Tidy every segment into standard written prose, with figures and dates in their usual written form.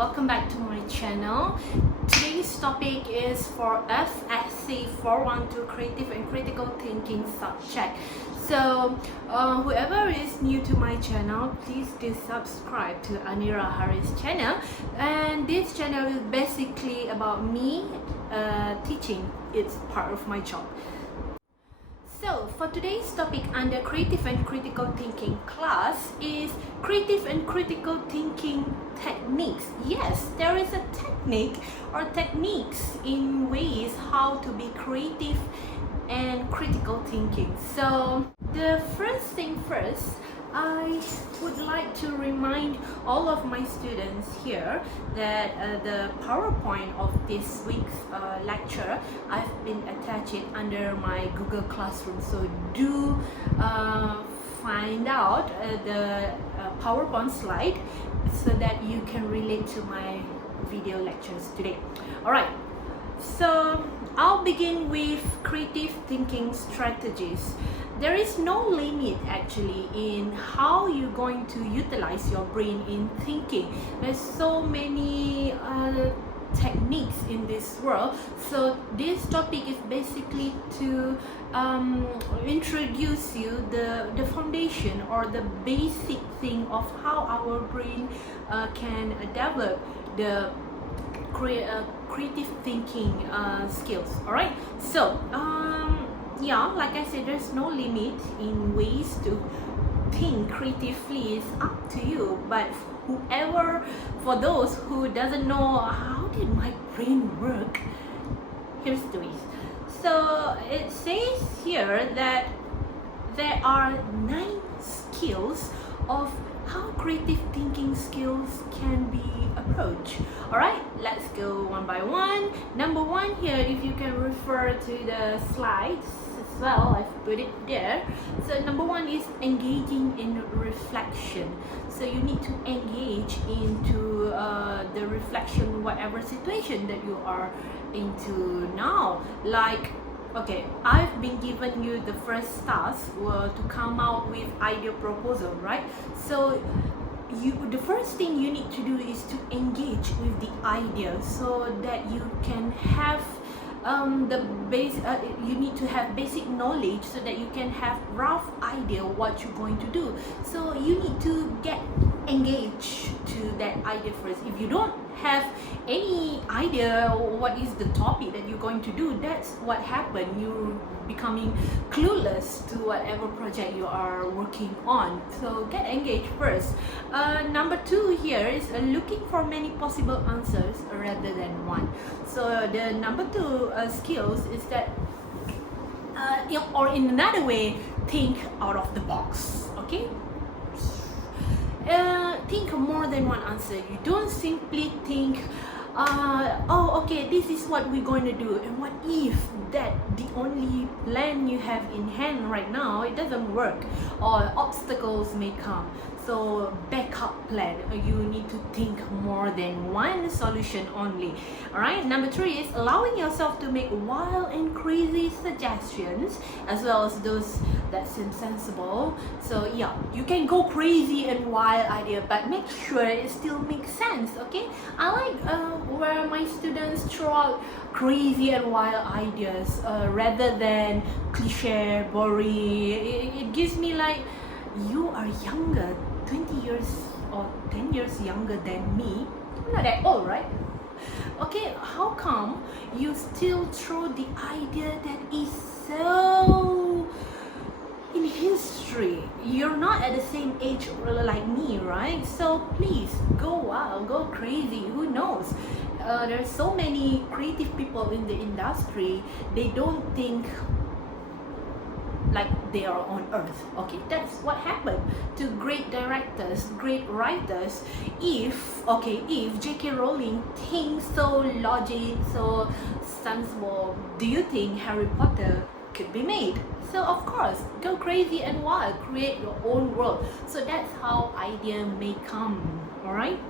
welcome back to my channel. Today's topic is for FSC 412 Creative and Critical Thinking subject. So whoever is new to my channel, please do subscribe to Anira Harris channel, and this channel is basically about me teaching. It's part of my job. So for today's topic under Creative and Critical Thinking class is Creative and Critical Thinking techniques. Yes, there is a technique or techniques in ways how to be creative and critical thinking. So the first thing first, I would like to remind all of my students here that the PowerPoint of this week's lecture, I've been attached it under my Google Classroom. So do find out the PowerPoint slide so that you can relate to my video lectures today. Alright, so I'll begin with creative thinking strategies. There is no limit actually in how you're going to utilize your brain in thinking. There's so many techniques in this world. So this topic is basically to introduce you the foundation or the basic thing of how our brain can develop the creative thinking skills. Alright, so yeah, like I said, there's no limit in ways to think creatively. It's up to you. But for those who doesn't know how did my brain work, here's the way. So it says here that there are 9 skills of how creative thinking skills can be approached. Alright, let's go one by one. Number 1 here, if you can refer to the slides as well, I've put it there. So number 1 is engaging in reflection. So you need to engage into the reflection, whatever situation that you are into now. Like, okay, I've been given you the first task to come out with idea proposal, right? So the first thing you need to do is to engage with the idea so that you can have you need to have basic knowledge so that you can have rough idea what you're going to do. So you need to get engaged to that idea first. If you don't have any idea what is the topic that you're going to do, that's what happened. You're becoming clueless to whatever project you are working on. So get engaged first. Number 2 here is looking for many possible answers rather than one. So the number 2 skills is that or in another way, think out of the box. Okay, think more than one answer. You don't simply think oh okay, this is what we're going to do, and what if that the only plan you have in hand right now, it doesn't work, or obstacles may come. So backup plan, you need to think more than one solution only. Alright, number 3 is allowing yourself to make wild and crazy suggestions as well as those that seem sensible. So yeah, you can go crazy and wild idea, but make sure it still makes sense. Okay, I like where my students throw out crazy and wild ideas rather than cliche, boring. It gives me like, you are younger, 20 years or 10 years younger than me. I'm not that old, right? Okay, how come you still throw the idea that is so in history? You're not at the same age like me, right? So please go wild, go crazy. Who knows? There's so many creative people in the industry. They don't think like they are on earth. Okay, that's what happened to great directors, great writers. If J.K. Rowling thinks so logic, so sensible, do you think Harry Potter could be made? So of course, go crazy and wild, create your own world. So that's how idea may come. Alright,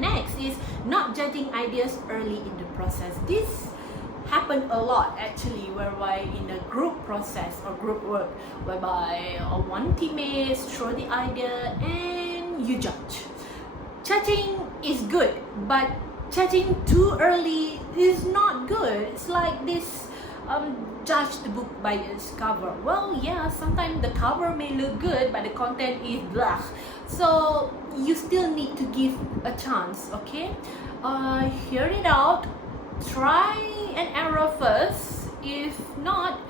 next is not judging ideas early in the process. This happen a lot actually, whereby in a group process or group work, whereby one teammate throw the idea and you judge. judging is good, but judging too early is not good. It's like this judge the book by its cover. Well, yeah, sometimes the cover may look good, but the content is blah. So you still need to give a chance, okay? Hear it out, try and error first. If not,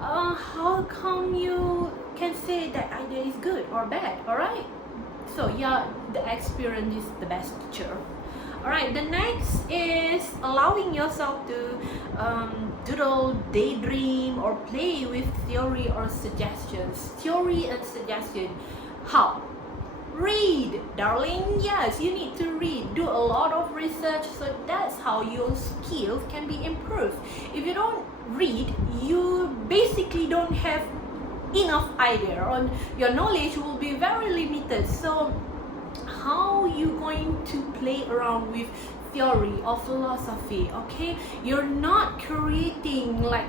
how come you can say that idea is good or bad? All right, so yeah, the experience is the best teacher. All right, the next is allowing yourself to doodle, daydream, or play with theory or suggestions. Theory and suggestion. How? Read, darling. Yes, you need to read. Do a lot of research, so that's how your skills can be improved. If you don't read, you basically don't have enough idea, or your knowledge will be very limited. So how you going to play around with theory or philosophy? Okay, you're not creating like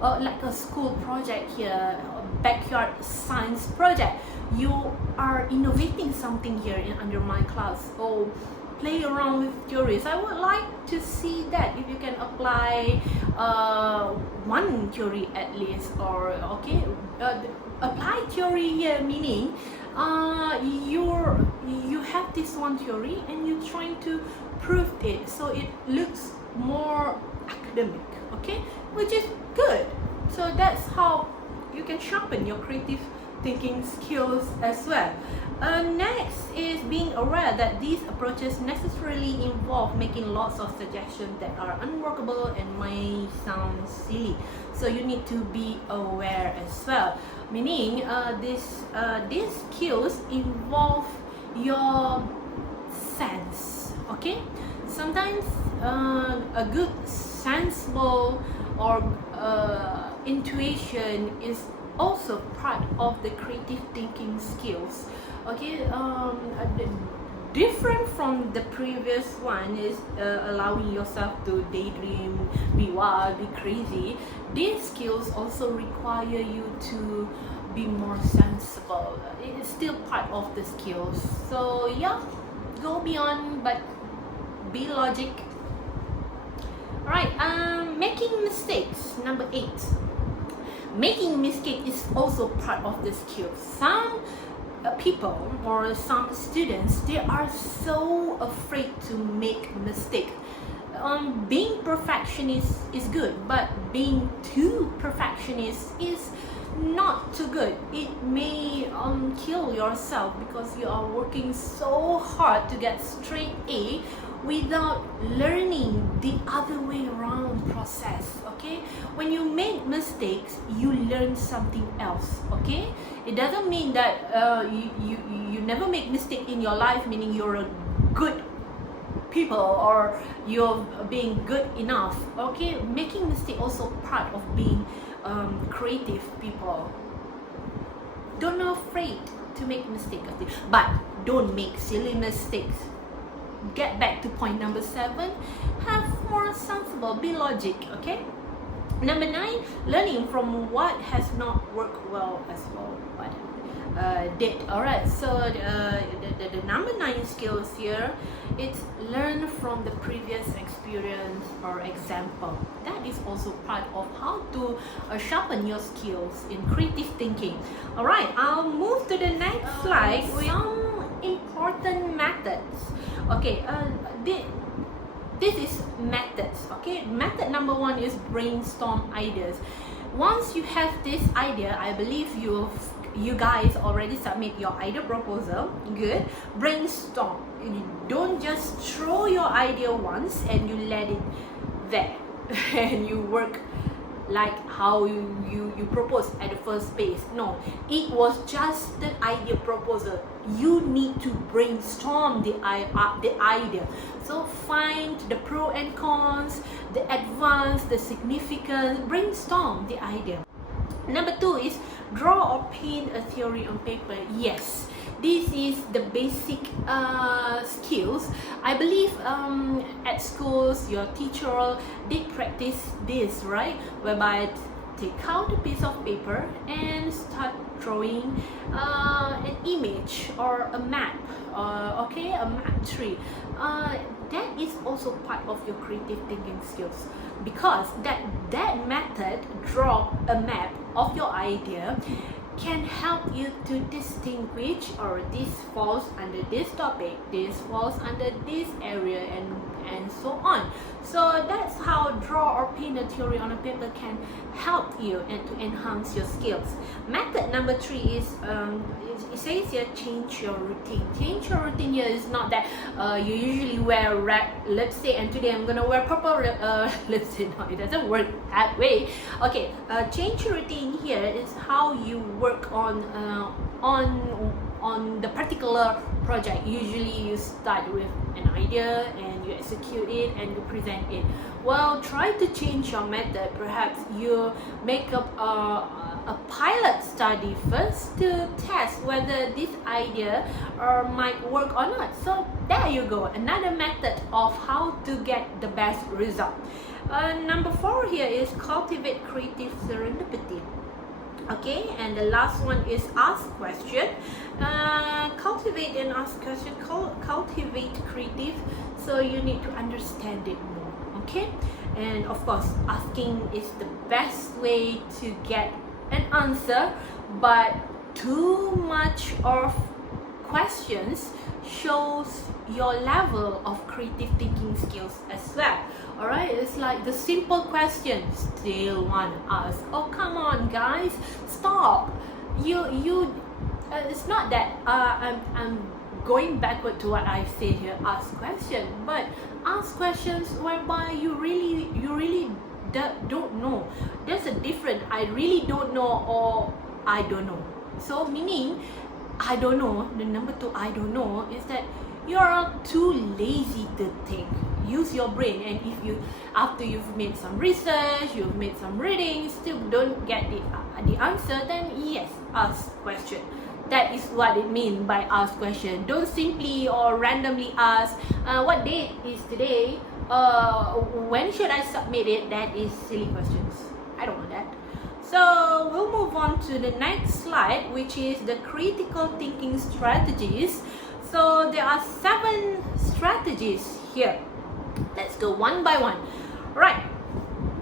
like a school project here, backyard science project. You are innovating something here under my class. So play around with theories. I would like to see that if you can apply one theory at least, or okay, apply theory here, meaning you have this one theory and you're trying to prove it, so it looks more academic, okay, which is good. So that's how you can sharpen your creative thinking skills as well. Next is being aware that these approaches necessarily involve making lots of suggestions that are unworkable and may sound silly. So you need to be aware as well. Meaning, these skills involve your sense. Okay, sometimes a good sensible or intuition is also part of the creative thinking skills. Okay, different from the previous one is allowing yourself to daydream, be wild, be crazy. These skills also require you to be more sensible. It's still part of the skills. So yeah, go beyond, but be logic. All right, making mistakes, number 8. Making mistake is also part of the skills. Some people or some students, they are so afraid to make mistake. Being perfectionist is good, but being too perfectionist is not too good. It may kill yourself because you are working so hard to get straight A without learning the other way around process. Okay, when you make mistakes, you learn something else. Okay, it doesn't mean that you never make mistake in your life, meaning you're a good people or you're being good enough. Okay, making mistake also part of being creative people. Don't be afraid to make mistakes, but don't make silly mistakes. Get back to point number 7. Have more sensible, be logic. Okay, number 9, learning from what has not worked well as well what did. All right, so the number 9 skills here, it's learn from the previous experience or example. That is also part of how to sharpen your skills in creative thinking. All right, I'll move to the next slide with some important methods. Okay, this is methods. Okay, method number 1 is brainstorm ideas. Once you have this idea, I believe you guys already submit your idea proposal. Good. Brainstorm. You don't just throw your idea once and you let it there and you work like how you proposed at the first place. No, it was just the idea proposal. You need to brainstorm the idea. So find the pro and cons, the advance, the significance, brainstorm the idea. Number 2 is draw or paint a theory on paper. Yes, this is the basic skills. I believe at schools your teacher did practice this, right? Whereby take out a piece of paper and start drawing an image or a map, okay, a map tree. That is also part of your creative thinking skills, because that method, draw a map of your idea, can help you to distinguish, or this falls under this topic, this falls under this area, and so on. So that's how draw or paint a theory on a paper can help you and to enhance your skills. Method number 3 is it says here, change your routine. Change your routine here is not that you usually wear red lipstick and today I'm gonna wear purple lipstick. No, it doesn't work that way. Okay, change your routine here is how you work on the particular project. Usually you start with an idea and you execute it and you present it. Well, try to change your method. Perhaps you make up a pilot study first to test whether this idea might work or not. So there you go, another method of how to get the best result. Number 4 here is cultivate creative serendipity. Okay, and the last one is ask question. Cultivate and ask question. Cultivate creative, so you need to understand it more. Okay, and of course asking is the best way to get an answer, but too much of questions shows your level of creative thinking skills as well. Alright, it's like the simple question still want to ask. Oh, come on guys, stop. It's not that I'm going backward to what I said here, ask questions, but ask questions whereby you really don't know. There's a difference, I really don't know or I don't know. So meaning I don't know, the number 2 I don't know is that you're too lazy to think. Use your brain, and if you, after you've made some research, you've made some reading, still don't get the answer, then yes, ask question. That is what it means by ask question. Don't simply or randomly ask, what date is today? When should I submit it? That is silly questions. I don't want that. So we'll move on to the next slide, which is the critical thinking strategies. So there are 7 strategies here. Let's go one by one. Right.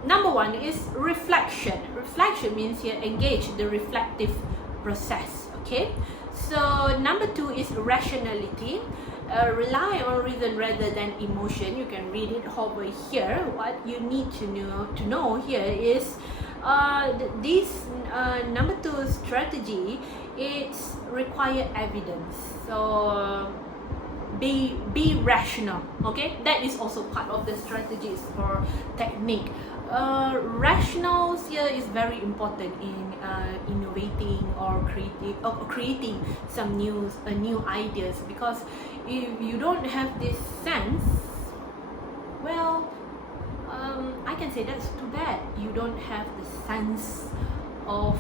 Number 1 is reflection. Reflection means here engage the reflective process. Okay. So number 2 is rationality. Rely on reason rather than emotion. You can read it over here. What you need to know here is this number 2 strategy, it's require evidence. So be rational. Okay, that is also part of the strategies or technique. Rationals here is very important in innovating or creating some new ideas, because if you don't have this sense, well, I can say that's too bad. You don't have the sense of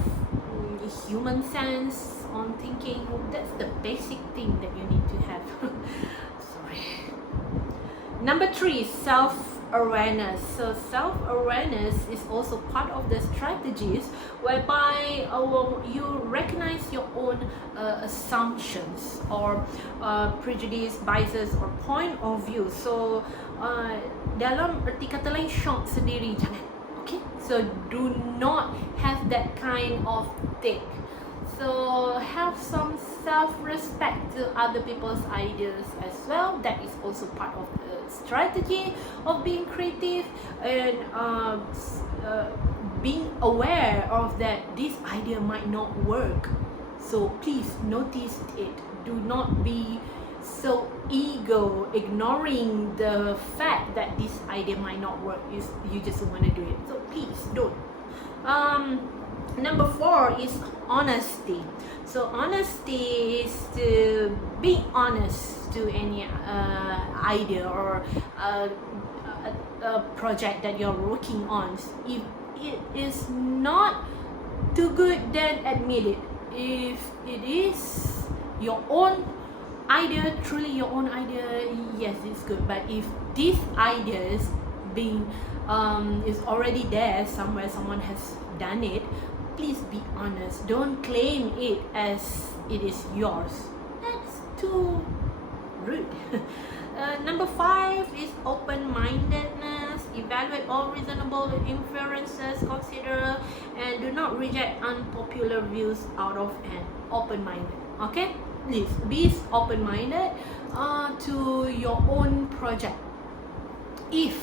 human sense on thinking. That's the basic thing that you need to have. Sorry. Number 3, self-awareness. So self-awareness is also part of the strategies whereby you recognize your own assumptions or prejudice, biases or point of view. So dalam erti kata lain, shock sendiri jangan. Okay, so do not have that kind of thing. So have some self-respect to other people's ideas as well. That is also part of the strategy of being creative, and being aware of that this idea might not work. So please notice it. Do not be so ego, ignoring the fact that this idea might not work. You just want to do it. So please don't. Number 4 is honesty. So honesty is to be honest to any idea or a project that you're working on. If it is not too good, then admit it. If it is your own idea, truly your own idea, yes, it's good. But if this idea is being is already there somewhere, someone has done it, please be honest. Don't claim it as it is yours. That's too rude. Number 5 is open-mindedness. Evaluate all reasonable inferences, consider and do not reject unpopular views out of hand. Open-minded. Okay, please be open-minded to your own project. If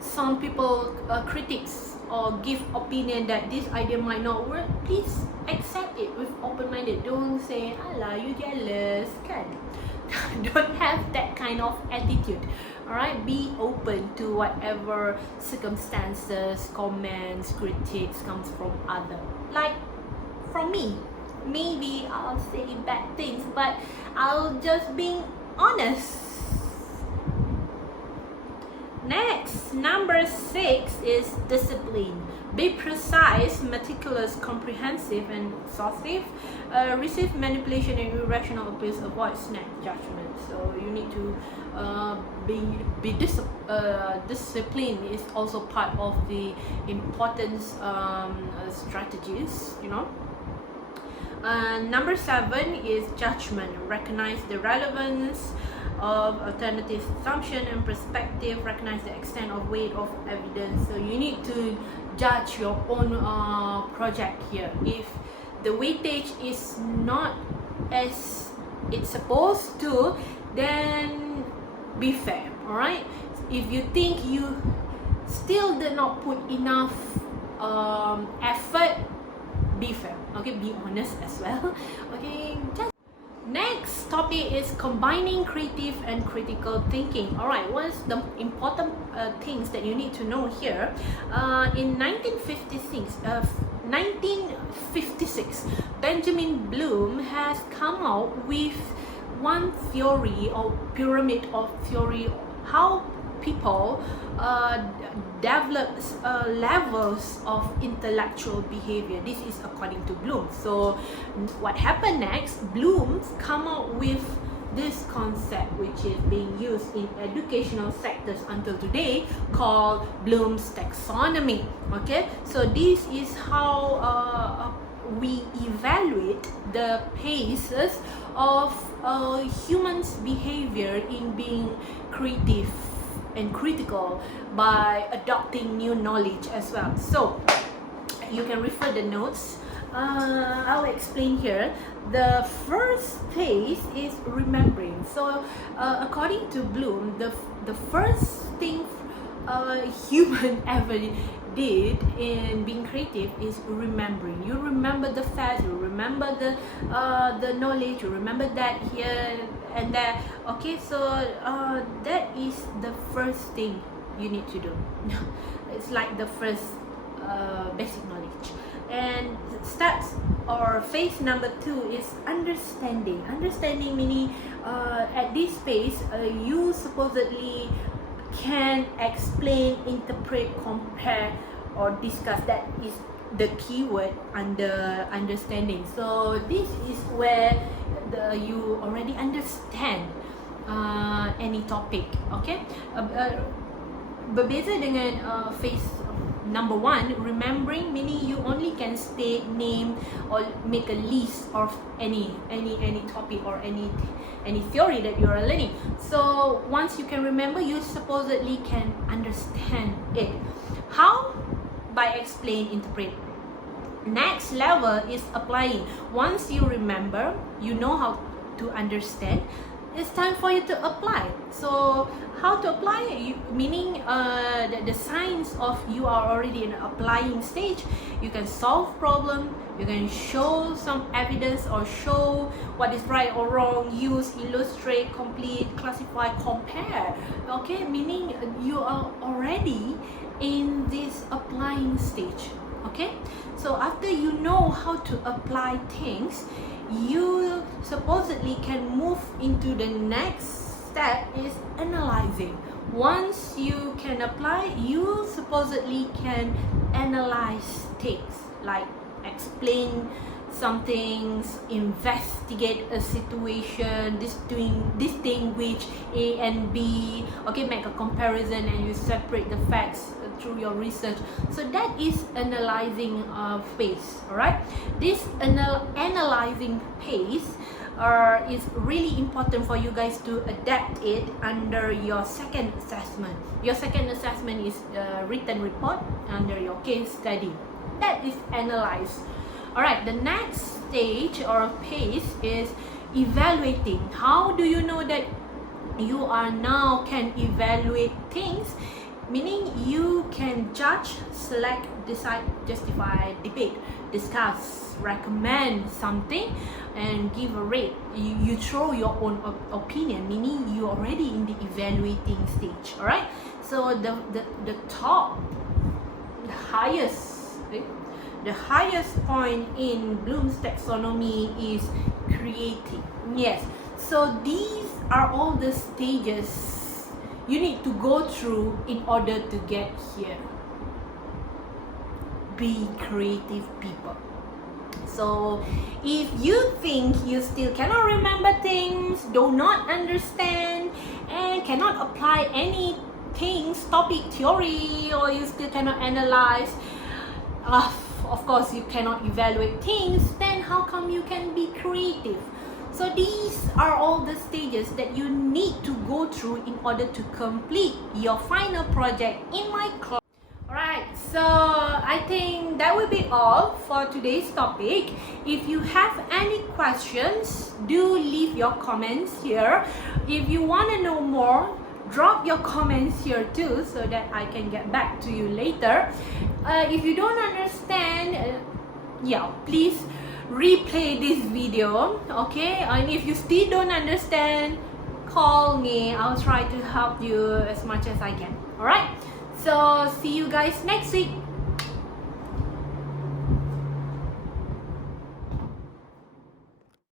some people critics or give opinion that this idea might not work, please accept it with open-minded. Don't say, alah, you jealous, kan? Don't have that kind of attitude. Alright, be open to whatever circumstances, comments, critiques comes from other. Like from me, maybe I'll say bad things, but I'll just being honest. Next, number 6 is discipline. Be precise, meticulous, comprehensive, and exhaustive. Resist manipulation and irrational appeals. Avoid snap judgment. So you need to be discipline is also part of the important strategies. You know. Number 7 is judgment. Recognize the relevance of alternative assumption and perspective. Recognize the extent of weight of evidence. So you need to judge your own project here. If the weightage is not as it's supposed to, then be fair. Alright, if you think you still did not put enough effort, be fair. Okay, be honest as well. Okay, next topic is combining creative and critical thinking. Alright, what's the important things that you need to know here? In 1956, Benjamin Bloom has come out with one theory or pyramid of theory how people develops levels of intellectual behavior. This is according to Bloom. So what happened next? Bloom come out with this concept which is being used in educational sectors until today, called Bloom's taxonomy. Okay, so this is how we evaluate the paces of humans' behavior in being creative and critical by adopting new knowledge as well. So you can refer the notes. I'll explain here. The first phase is remembering. So according to Bloom, the first thing human ever did in being creative is remembering. You remember the facts, you remember the knowledge, you remember that here and there. Okay, so that is the first thing you need to do. It's like the first basic knowledge. And starts or phase number 2 is understanding. Understanding meaning at this phase you supposedly can explain, interpret, compare, or discuss. That is the keyword under understanding. So this is where you already understand any topic. Okay, berbeza dengan phase number 1, remembering meaning you only can state, name, or make a list of any topic or any theory that you are learning. So once you can remember, you supposedly can understand it. How? By explain, interpret. Next level is applying. Once you remember, you know how to understand, it's time for you to apply. So how to apply? Meaning the signs of you are already in an applying stage. You can solve problem, you can show some evidence or show what is right or wrong, use, illustrate, complete, classify, compare. Okay, meaning you are already in this applying stage. Okay, so after you know how to apply things, you supposedly can move into the next step, is analyzing. Once you can apply, you supposedly can analyze things, like explain some things, investigate a situation, distinguish A and B. Okay, make a comparison and you separate the facts through your research. So that is analyzing phase. All right, this analyzing phase is really important for you guys to adapt it under your second assessment. Your second assessment is written report under your case study. That is analyze. All right, the next stage or phase is evaluating. How do you know that you are now can evaluate things? Meaning you can judge, select, decide, justify, debate, discuss, recommend something, and give a rate. You throw your own opinion, meaning you're already in the evaluating stage. All right, so the top, the highest point in Bloom's taxonomy is creating. Yes, so these are all the stages you need to go through in order to get here. Be creative people. So if you think you still cannot remember things, do not understand, and cannot apply any things, topic, theory, or you still cannot analyze, of course you cannot evaluate things, then how come you can be creative? So these are all the stages that you need to go through in order to complete your final project in my class. Alright, so I think that will be all for today's topic. If you have any questions, do leave your comments here. If you want to know more, drop your comments here too, so that I can get back to you later. If you don't understand, please replay this video, okay? And if you still don't understand, call me. I'll try to help you as much as I can. All right, so see you guys next week.